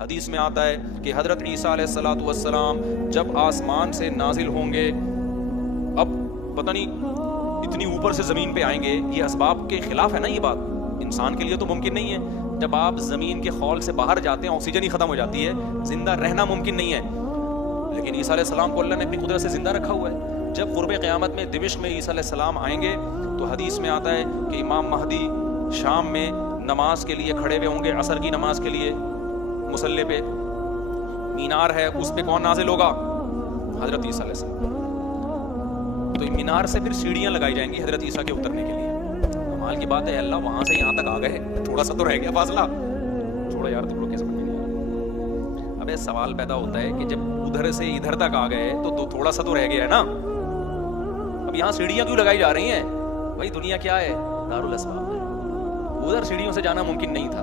حدیث میں آتا ہے کہ حضرت عیسیٰ علیہ الصلوۃ والسلام جب آسمان سے نازل ہوں گے، اب پتہ نہیں اتنی اوپر سے زمین پہ آئیں گے، یہ اسباب کے خلاف ہے نا، یہ بات انسان کے لیے تو ممکن نہیں ہے۔ جب آپ زمین کے خول سے باہر جاتے ہیں آکسیجن ہی ختم ہو جاتی ہے، زندہ رہنا ممکن نہیں ہے، لیکن عیسیٰ علیہ السلام کو اللہ نے اپنی قدرت سے زندہ رکھا ہوا ہے۔ جب قرب قیامت میں دمشق میں عیسیٰ علیہ السلام آئیں گے تو حدیث میں آتا ہے کہ امام مہدی شام میں نماز کے لیے کھڑے ہوئے ہوں گے، عصر کی نماز کے لیے، مصلی پہ مینار ہے، اس پہ کون نازل ہوگا؟ حضرت عیسیٰ علیہ السلام۔ تو مینار سے پھر سیڑھیاں لگائی جائیں گی حضرت عیسیٰ کے اترنے کے لیے۔ کمال کی بات ہے، اللہ وہاں سے یہاں تک آ گئے، تھوڑا سا تو رہ گیا فاصلہ، چھوڑا یار تم لوگ کیسے سمجھ نہیں آ رہا۔ اب سوال پیدا ہوتا ہے کہ جب ادھر سے ادھر تک آ گئے تو تھوڑا سا تو رہ گیا ہے نا، اب یہاں سیڑھیاں کیوں لگائی جا رہی ہیں؟ بھائی دنیا کیا ہے؟ دارالاسباب ہے، ادھر سیڑھیوں سے جانا ممکن نہیں تھا،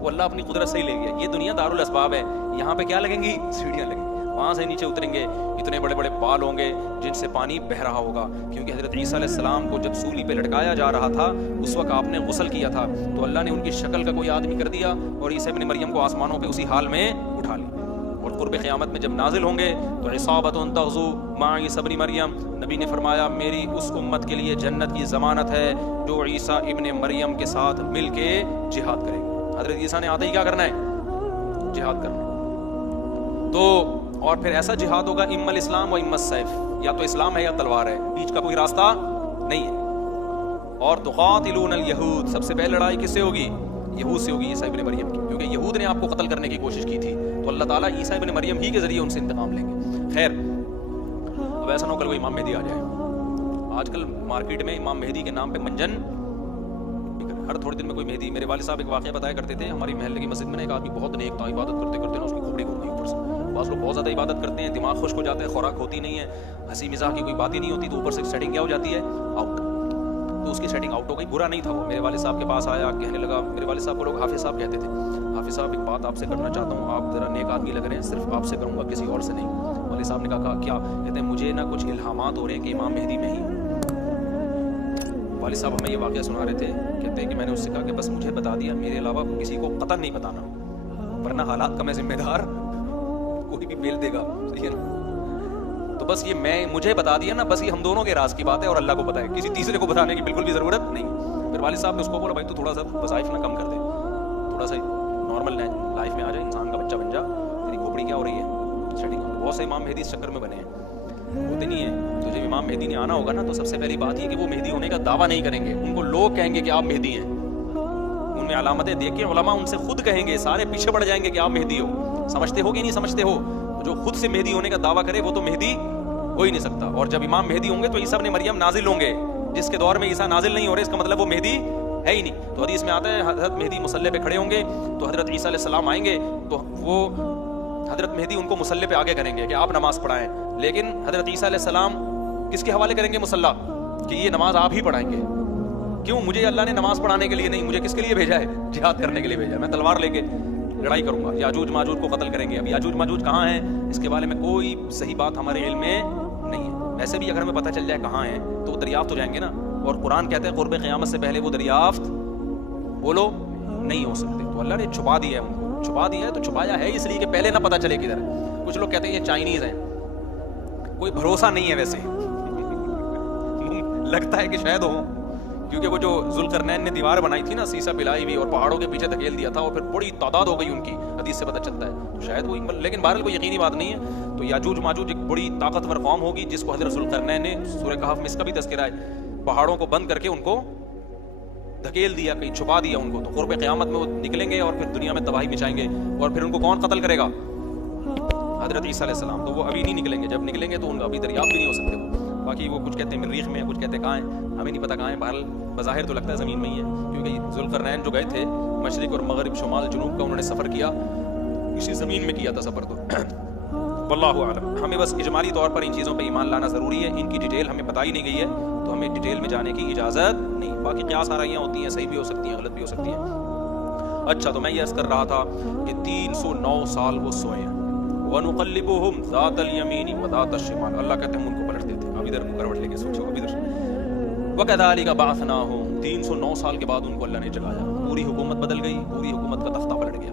وہ اللہ اپنی قدرت سے ہی لے گیا۔ یہ دنیا دارالاسباب ہے، یہاں پہ کیا لگیں گی؟ سیڑھیاں لگیں گی، وہاں سے نیچے اتریں گے، اتنے بڑے بڑے پال ہوں گے جن سے پانی بہ رہا ہوگا، کیونکہ حضرت عیسیٰ علیہ السلام کو جب سولی پہ لٹکایا جا رہا تھا اس وقت آپ نے غسل کیا تھا، تو اللہ نے ان کی شکل کا کوئی آدمی کر دیا اور عیسیٰ ابن مریم کو آسمانوں پہ اسی حال میں اٹھا لیا۔ اور قرب قیامت میں جب نازل ہوں گے تو عصابۃ تغزو مع عیسیٰ ابن مریم، نبی نے فرمایا میری اس امت کے لیے جنت کی ضمانت ہے جو عیسیٰ ابن مریم کے ساتھ مل کے جہاد کرے گا۔ حضرت عیسیٰ نے آتے ہی کیا کرنا ہے؟ جہاد کرنا۔ تو اور پھر ایسا جہاد ہوگا اما الاسلام و اما السیف، یا تو اسلام ہے یا تلوار ہے، بیچ کا کوئی راستہ نہیں ہے۔ اور تقاتلون الیہود، سب سے پہلے لڑائی کس سے ہوگی؟ یہود سے ہوگی، عیسیٰ ابن مریم کی، کیونکہ یہود نے آپ کو قتل کرنے کی کوشش کی تھی، تو اللہ تعالیٰ عیسیٰ ابن مریم ہی کے ذریعے ان سے انتقام لیں گے۔ خیر، اب ایسا نہ ہو کل کوئی امام مہدی آ جائے۔ آج کل مارکیٹ میں امام مہدی کے نام پہ منجن، ہر تھوڑے دن میں کوئی مہدی۔ میرے والد صاحب ایک واقعہ بتایا کرتے تھے، ہماری محلے کی مسجد میں ایک آدمی بہت نیک تھا، عبادت کرتے کرتے اس کی کھوپڑی گھوم گئی اوپر سے۔ بعض لوگ بہت زیادہ عبادت کرتے ہیں، دماغ خشک ہو جاتا ہے، خوراک ہوتی نہیں ہے، ہنسی مزاح کی کوئی بات ہی نہیں ہوتی، تو اوپر سے سیٹنگ کیا ہو جاتی ہے؟ آؤٹ۔ تو اس کی سیٹنگ آؤٹ ہو گئی، برا نہیں تھا وہ، میرے والد صاحب کے پاس آیا، کہنے لگا، میرے والد صاحب کو لوگ حافظ صاحب کہتے تھے، حافظ صاحب ایک بات آپ سے کرنا چاہتا ہوں، آپ ذرا نیک آدمی لگ رہے ہیں، صرف آپ سے کروں گا، کسی اور سے نہیں۔ والد صاحب نے کہا کیا؟ کہتے ہیں مجھے نا کچھ الہامات ہو رہے ہیں کہ امام مہدی میں ہی۔ والد صاحب ہمیں یہ واقعہ سنا رہے تھے، کہتے ہیں کہ میں نے اس سے کہا کہ بس مجھے بتا دیا، میرے علاوہ کسی کو قطعا نہیں بتانا، ورنہ حالات کا میں ذمہ دار، کوئی بھی بیل دے گا، صحیح ہے نا؟ تو بس یہ مجھے بتا دیا نا، بس یہ ہم دونوں کے راز کی بات ہے اور اللہ کو پتہ ہے، کسی تیسرے کو بتانے کی بالکل بھی ضرورت نہیں۔ پھر والد صاحب نے اس کو بولا بھائی تو تھوڑا سا وظائف نہ کم کر دے، تھوڑا سا نارمل لائف میں آ جائے، انسان کا بچہ بن جا، تیری کھوپڑی کیا ہو رہی ہے؟ سیٹنگ۔ بہت سے امام مہدی اس چکر میں بنے ہیں، ہوتے نہیں ہیں۔ تو جب امام مہدی نے آنا ہوگا نا، تو سب سے پہلی بات یہ کہ وہ مہدی ہونے کا دعویٰ نہیں کریں گے، ان کو لوگ کہیں گے کہ آپ مہدی ہیں، ان میں علامتیں دیکھ کے علماء ان سے خود کہیں گے، سارے پیچھے پڑ جائیں گے کہ آپ مہدی ہو۔ سمجھتے ہو کہ نہیں سمجھتے ہو؟ جو خود سے مہدی ہونے کا دعویٰ کرے وہ تو مہدی ہو ہی نہیں سکتا۔ اور جب امام مہدی ہوں گے تو عیسیٰ ابن مریم نازل ہوں گے، جس کے دور میں عیسیٰ نازل نہیں ہو رہے، اس کا مطلب وہ مہدی ہے ہی نہیں۔ تو حدیث میں آتا ہے حضرت مہدی مصلی پہ کھڑے ہوں گے تو حضرت عیسیٰ علیہ السلام آئیں گے تو وہ حضرت مہدی ان کو مصلی پہ آگے کریں گے کہ آپ نماز پڑھائیں، لیکن حضرت عیسیٰ علیہ السلام کس کے حوالے کریں گے مصلی؟ کہ یہ نماز آپ ہی پڑھائیں گے۔ کیوں؟ مجھے اللہ نے نماز پڑھانے کے لیے نہیں، مجھے کس کے لیے بھیجا ہے؟ جہاد کرنے کے لیے بھیجا ہے، میں تلوار لے کے لڑائی کروں گا، یاجوج ماجوج کو قتل کریں گے۔ اب یاجوج ماجوج کہاں ہیں اس کے بارے میں کوئی صحیح بات ہمارے علم میں نہیں ہے، ویسے بھی اگر ہمیں پتہ چل جائے کہاں ہیں تو وہ دریافت ہو جائیں گے نا، اور قرآن کہتے ہیں قرب قیامت سے پہلے وہ دریافت بولو نہیں ہو سکتے، تو اللہ نے چھپا دیا ہے، ان کو چھپا دیا ہے، تو چھپایا ہے اس لیے کہ پہلے نہ پتہ چلے کدھر۔ کچھ لوگ کہتے ہیں یہ چائنیز ہیں، کوئی بھروسہ نہیں ہے، ویسے لگتا ہے کہ شاید ہو، کیونکہ وہ جو ذوالقرنین نے دیوار بنائی تھی نا، سیسا پلائی ہوئی اور پہاڑوں کے پیچھے دھکیل دیا تھا، اور پھر بڑی تعداد ہو گئی ان کی، حدیث سے پتہ چلتا ہے، شاید وہی، لیکن بہرحال کوئی یقینی بات نہیں ہے۔ تو یاجوج ماجوج ایک بڑی طاقتور قوم ہوگی جس کو حضرت ذوالقرنین نے سورہ کہف میں اس کا بھی تذکرہ ہے، پہاڑوں کو بند کر کے ان کو دھکیل دیا، کہیں چھپا دیا ان کو، تو قرب قیامت میں وہ نکلیں گے اور پھر دنیا میں تباہی مچائیں گے، اور پھر ان کو کون قتل کرے گا؟ حضرت عیسیٰ علیہ السلام۔ تو وہ ابھی نہیں نکلیں گے، جب نکلیں گے تو ان کا ابھی دریافت بھی نہیں ہو سکتے وہ۔ باقی وہ کچھ کہتے ہیں مریخ میں، کچھ کہتے ہیں کہاں ہیں، ہمیں نہیں پتہ کہاں ہیں، بہرحال بظاہر تو لگتا ہے زمین میں ہی ہے، کیونکہ ذوالقرنین جو گئے تھے مشرق اور مغرب، شمال جنوب کا انہوں نے سفر کیا، اسی زمین میں کیا تھا سفر، تو واللہ اعلم۔ ہمیں بس اجمالی طور پر ان چیزوں پہ ایمان لانا ضروری ہے، ان کی ڈیٹیل ہمیں بتائی نہیں گئی ہے تو ہمیں ڈیٹیل میں جانے کی اجازت نہیں۔ باقی قیاس آرائیاں ہوتی ہیں، صحیح بھی ہو سکتی ہیں، غلط بھی ہو سکتی ہیں۔ اچھا، تو میں یہ عرض کر رہا تھا کہ 309 سال وہ سوئے ہیں، وَنُقَلِّبُهُمْ ذَاتَ الْيَمِينِ وَذَاتَ الشِّمَالِ، اللہ کہتے ہیں ہم ان کو پلٹ دیتے ہیں، اب ادھر کروٹ لے کے سوچو، اب ادھر۔ وَكَذَلِكَ بَعَثْنَاهُمْ، 309 سال کے بعد ان کو اللہ نے جگایا، پوری حکومت بدل گئی، پوری حکومت کا تختہ پلٹ گیا۔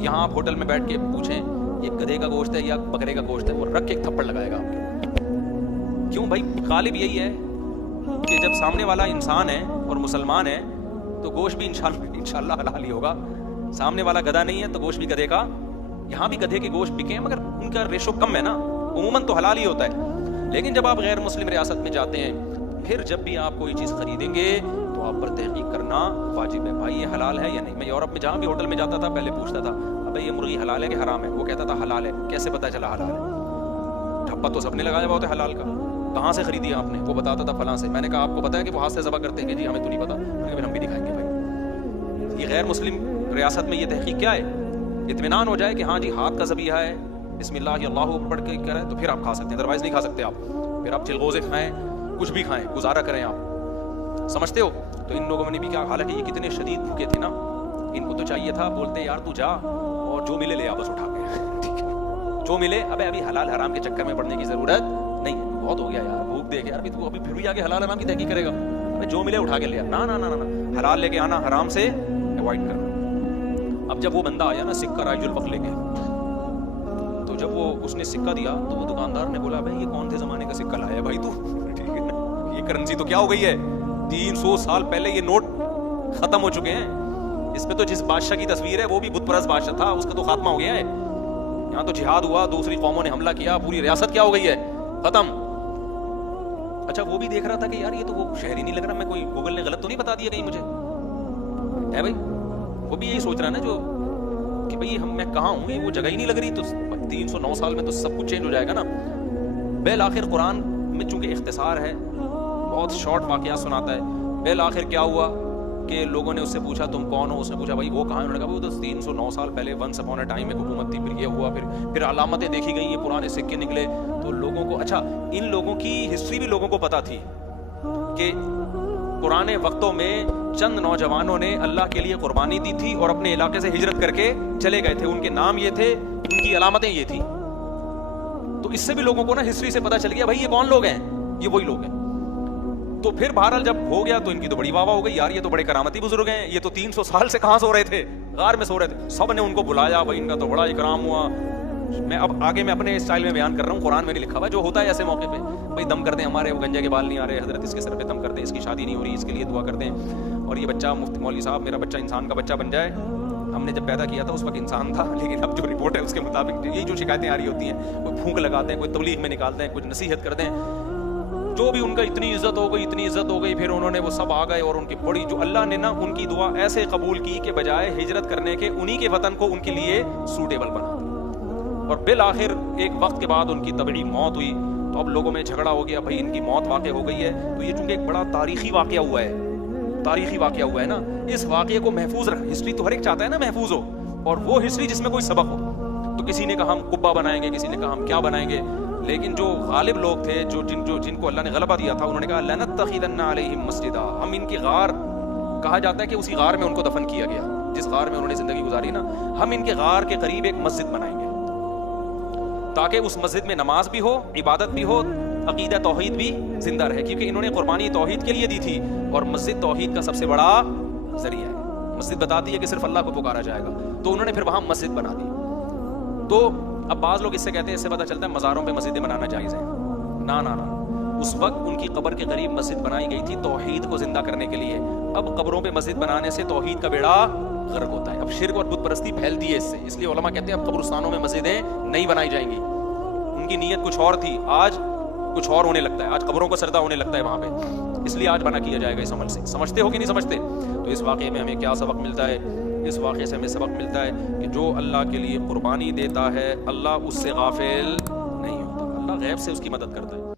یہاں آپ ہوٹل میں بیٹھ کے پوچھیں یہ گدھے کا گوشت ہے یا بکرے کا گوشت ہے, وہ رکھ کے ایک تھپڑ لگائے گا آپ کے. کیوں بھائی؟ غالب یہی ہے کہ جب سامنے والا انسان ہے اور مسلمان ہے تو گوشت بھی انشاءاللہ حلال ہی ہوگا. سامنے والا گدھا نہیں ہے تو گوشت بھی گدھے کا. یہاں بھی گدھے کے گوشت بکے ہیں مگر ان کا ریشو کم ہے نا, عموماً تو حلال ہی ہوتا ہے. لیکن جب آپ غیر مسلم ریاست میں جاتے ہیں, پھر جب بھی آپ کوئی چیز خریدیں گے تو آپ پر تحقیق کرنا واجب ہے, بھائی یہ حلال ہے یا نہیں. میں یورپ میں جہاں بھی ہوٹل میں جاتا تھا پہلے پوچھتا تھا ابے یہ مرغی حلال ہے کہ حرام ہے, وہ کہتا تھا حلال ہے. کیسے پتا چلا حلال ہے؟ ٹھپا تو سب نے لگایا ہوا ہوتا ہے حلال کا. کہاں سے خریدی آپ نے؟ وہ بتاتا تھا فلاں سے. میں نے کہا آپ کو پتا ہے کہ وہ ہاتھ سے ذبح کرتے ہیں کہ جی ہمیں تو نہیں پتا. پھر ہم بھی دکھائیں گے بھائی. یہ غیر مسلم ریاست میں یہ تحقیق کیا ہے؟ اطمینان ہو جائے کہ ہاں جی ہاتھ کا ذبیحہ ہے, بسم اللہ اللہ پڑھ کے کریں تو پھر آپ کھا سکتے ہیں, ادروائز نہیں کھا سکتے آپ. پھر آپ چلغوزے کھائیں, کچھ بھی کھائیں, گزارا کریں آپ. سمجھتے ہو؟ تو ان لوگوں نے بھی کیا, حالانکہ یہ کتنے شدید بھوکے تھے نا, ان کو تو چاہیے تھا, بولتے یار تو جا اور جو ملے لے آ بس اٹھا کے, ٹھیک ہے جو ملے. ابھی حلال حرام کے چکر میں پڑنے کی ضرورت نہیں ہے, بہت ہو گیا یار, بھوک دیکھ یار, تو ابھی پھر بھی آگے حلال حرام کی تحقیق کرے گا. ابھی جو ملے اٹھا کے لے آ, نا حلال لے کے آنا, حرام سے اوائڈ کرنا. اب جب وہ بندہ آیا نا سکہ رائج الوقت لے کے, تو جب وہ اس نے سکہ دیا تو وہ دکاندار نے بولا بھائی یہ کون تھے زمانے کا سکہ لایا ہے بھائی تو, ٹھیک ہے نا, یہ کرنسی تو کیا ہو گئی ہے, 300 سال پہلے یہ نوٹ ختم ہو چکے ہیں. اس پہ تو جس بادشاہ کی تصویر ہے وہ بھی بت پرست بادشاہ تھا, اس کا تو خاتمہ ہو گیا ہے. یہاں تو جہاد ہوا, دوسری قوموں نے حملہ کیا, پوری ریاست کیا ہو گئی ہے, ختم. اچھا وہ بھی دیکھ رہا تھا کہ یار یہ تو وہ شہر ہی نہیں لگ رہا, میں کوئی گوگل نے غلط تو نہیں بتا دیا کہیں مجھے ہے بھائی. وہ بھی یہی سوچ رہا نا جو کہ بھئی میں کہاں ہوں, یہ وہ جگہ ہی نہیں لگ رہی. تو 309 سال میں تو سب کچھ چینج ہو جائے گا نا. بالآخر قرآن میں چونکہ اختصار ہے, بہت شارٹ واقعات سناتا ہے. بالآخر کیا ہوا کہ لوگوں نے اس سے پوچھا تم کون ہو, اس نے پوچھا بھائی وہ کہاں ہے, انہوں نے کہا وہ تو 309 سال پہلے ونس اپون اے ٹائم ایک حکومت تھی, پھر یہ ہوا, پھر علامتیں دیکھی گئی, یہ پرانے سکے نکلے. تو لوگوں کو, اچھا ان لوگوں کی ہسٹری بھی لوگوں کو پتا تھی کہ پرانے وقتوں میں چند نوجوانوں نے اللہ کے لیے قربانی دی تھی اور اپنے علاقے سے ہجرت کر کے چلے گئے تھے. ان کے نام یہ تھے, ان کی علامتیں یہ تھی. تو اس سے بھی لوگوں کو نا ہسٹری سے پتا چل گیا بھائی یہ کون لوگ ہیں, یہ وہی لوگ ہیں. تو پھر بہرحال جب ہو گیا تو ان کی تو بڑی واہ واہ ہو گئی, یار یہ تو بڑے کرامتی بزرگ ہیں, یہ تو 300 سال سے کہاں سو رہے تھے, غار میں سو رہے تھے. سب نے ان کو بلایا, بھائی ان کا تو بڑا اکرام ہوا. میں اب آگے میں اپنے اسٹائل میں بیان کر رہا ہوں, قرآن میں نہیں لکھا ہوا, جو ہوتا ہے ایسے موقع پہ بھائی دم کرتے ہیں, ہمارے وہ گنجے کے بال نہیں آ رہے, حضرت اس کے سر پہ دم کرتے ہیں, اس کی شادی نہیں ہو رہی, اس کے لیے دعا کرتے ہیں, اور یہ بچہ مفتی مولوی صاحب میرا بچہ انسان کا بچہ بن جائے. ہم نے جب پیدا کیا تھا اس وقت انسان تھا, لیکن اب جو رپورٹ ہے اس کے مطابق یہی جو شکایتیں آ رہی ہوتی ہیں, کوئی پھونک لگاتے ہیں, کوئی تبلیغ میں نکالتے ہیں, کچھ نصیحت کرتے ہیں, جو بھی ان کا اتنی عزت ہو گئی. پھر انہوں نے وہ سب آ گئے اور ان کی بڑی, جو اللہ نے نا ان کی دعا ایسے قبول کی کہ بجائے ہجرت کرنے کے انہی کے وطن کو ان کے لیے سوٹیبل بنا. اور بالآخر ایک وقت کے بعد ان کی طبعی موت ہوئی. تو اب لوگوں میں جھگڑا ہو گیا, بھائی ان کی موت واقع ہو گئی ہے, تو یہ چونکہ ایک بڑا تاریخی واقعہ ہوا ہے, نا, اس واقعے کو محفوظ رکھ. ہسٹری تو ہر ایک چاہتا ہے نا محفوظ ہو, اور وہ ہسٹری جس میں کوئی سبق ہو. تو کسی نے کہا ہم قبہ بنائیں گے, کسی نے کہا ہم کیا بنائیں گے. لیکن جو غالب لوگ تھے, جن کو اللہ نے غلبہ دیا تھا, انہوں نے کہا لنتخذن علیہم مسجدا, ہم ان کی غار, کہا جاتا ہے کہ اسی غار میں ان کو دفن کیا گیا, جس غار میں انہوں نے زندگی گزاری نا, ہم ان کے غار کے قریب ایک مسجد بنائیں گے تاکہ اس مسجد میں نماز بھی ہو, عبادت بھی ہو, عقیدہ توحید بھی زندہ رہے. کیونکہ انہوں نے قربانی توحید کے لیے دی تھی, اور مسجد توحید کا سب سے بڑا ذریعہ ہے. مسجد بتاتی ہے کہ صرف اللہ کو پکارا جائے گا, تو انہوں نے پھر وہاں مسجد بنا دی. تو اب بعض لوگ اس سے کہتے ہیں, اس سے پتہ چلتا ہے مزاروں پہ مسجدیں بنانا جائز ہے. نا, اس وقت ان کی قبر کے قریب مسجد بنائی گئی تھی توحید کو زندہ کرنے کے لیے. اب قبروں پہ مسجد بنانے سے توحید کا بیڑا غرق ہوتا ہے. اب شرک اور بت پرستی پھیلتی ہے اس سے, اس لیے علماء کہتے ہیں اب قبرستانوں میں مسجدیں نہیں بنائی جائیں گی. ان کی نیت کچھ اور تھی, آج کچھ اور ہونے لگتا ہے, آج قبروں کو سردہ ہونے لگتا ہے وہاں پہ, اس لیے آج بنا کیا جائے گا اس عمل سے. سمجھتے ہو کہ نہیں سمجھتے؟ تو اس واقعے میں ہمیں کیا سبق ملتا ہے؟ اس واقعے سے ہمیں سبق ملتا ہے کہ جو اللہ کے لیے قربانی دیتا ہے اللہ اس سے غافل نہیں ہوتا, اللہ غیب سے اس کی مدد کرتا ہے.